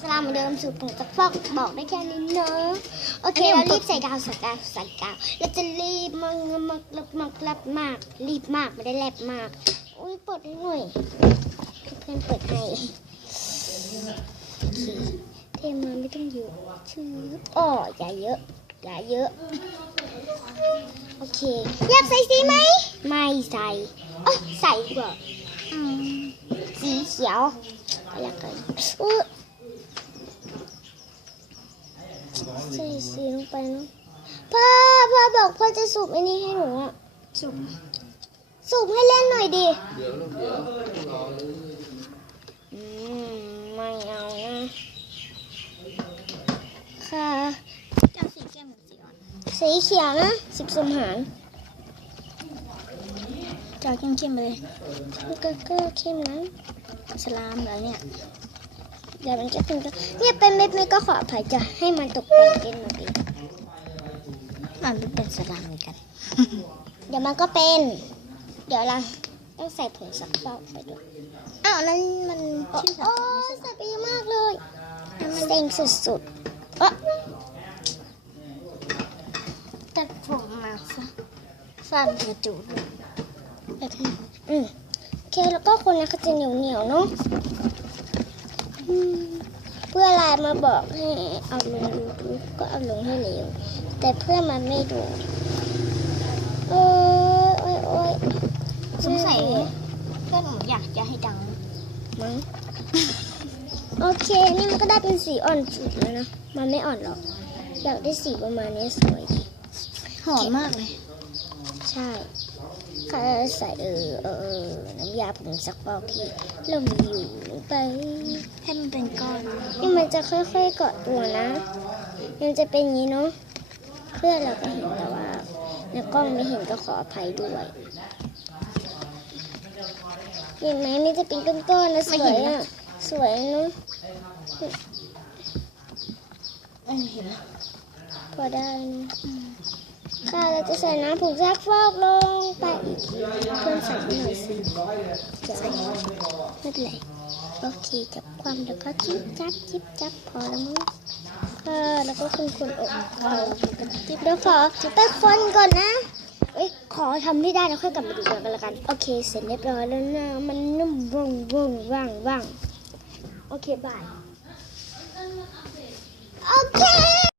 สลามเหมือนเดิมสูตรผงซักฟอกบอกได้แค่นี้เนอะโอเคเรารีบใส่กาวใส่กาวใส่กาวเราจะรีบมากมากมากมากมากมาก รีบมากไม่ได้แลบมากอุ้ยเปิดให้หน่อยเพื่อนเปิดให้โอเคเทมาไม่ต้องเยอะชื่ออ้ออย่าเยอะอย่าเยอะโอเคอยากใส่สีไหมไม่ใส่เอ้ยใส่ดีกว่าอืมสีเขียวก็แล้วกันอุ๊ย ใส่สีลงไปเนาะพ่อพ่อบอกพ่อจะสูบไอ้นี่ให้หนูอะจุ่มสูบให้เล่นหน่อยดิเดี๋ยวลูกเดี๋ยวรอเลยอืมไม่เอานะค่ะจะสีเข้มหรือสีอ่อนสีเขียวนะสิบสมหารจะเอาเข้มๆไปเลยก็ก็เข้มนะสลามเหรอเนี่ย เดี๋ยวมันจะถึงจะเนี่ยเป็นเม็ดไม่ก็ขออภัยจะให้มันตกแต่งเป็นหน่อยดิมันเป็นสลามเหมือนกัน เดี๋ยวมันก็เป็น เดี๋ยวเราต้องใส่ผงซักฟอกไปด้วยอ้าวนั้นมันโอ้ชื่อโอ้ใส่ไปเยอะมากเลยเซ็งสุดๆเอะตัดผมมาซะสั้นกระจุดเลยแต่ที่อืมโอเคแล้วก็คนนี้เขาจะเหนียวเหนียวๆเนาะอืม เพื่อไลน์มาบอกให้เอาลงยูทูบก็เอาลงให้เร็วแต่เพื่อนมันไม่ดูโอ้ยโอ้ยโอ้ยสงสัยเพื่อนหนูอยากจะให้ดังมั้งโอเค นี่มันก็ได้เป็นสีอ่อนสุดแล้วนะ มันไม่อ่อนหรอก อยากได้สีประมาณนี้สวยดีหอมมากเลย ใช่ค่ะใส่เออเออเออน้ำ ยาผงซักฟอกที่เรามีอยู่ลงไป ให้มันเป็นก้อน นี่มันจะค่อยๆเกาะตัวนะ มันจะเป็นอย่างนี้เนาะเพื่อนเราก็เห็นแต่ว่าในกล้องไม่เห็นก็ขออภัยด้วยเห็นไหมมันจะเป็นก้อนๆนะสวยอะสวยเนาะเออเห็นแล้วพอได้นะ ค่ะเราจะใส่น้ำผงซักฟอกลงไปอีกเพื่อนใส่หน่อยสิจะใส่ไม่เป็นไรโอเคจับความแล้วก็จิ๊บจับจิ๊บจับพอแล้วมั้งค่ะแล้วก็คนคนๆอกพอเดี๋ยวขอไปคนก่อนนะเอ้ยขอทำไม่ได้แล้วค่อยกลับมาดูกันละกัน โอเค เสร็จเรียบร้อยแล้วนะมันนุ่มว่องว่องว่างว่างโอเคบายโอเค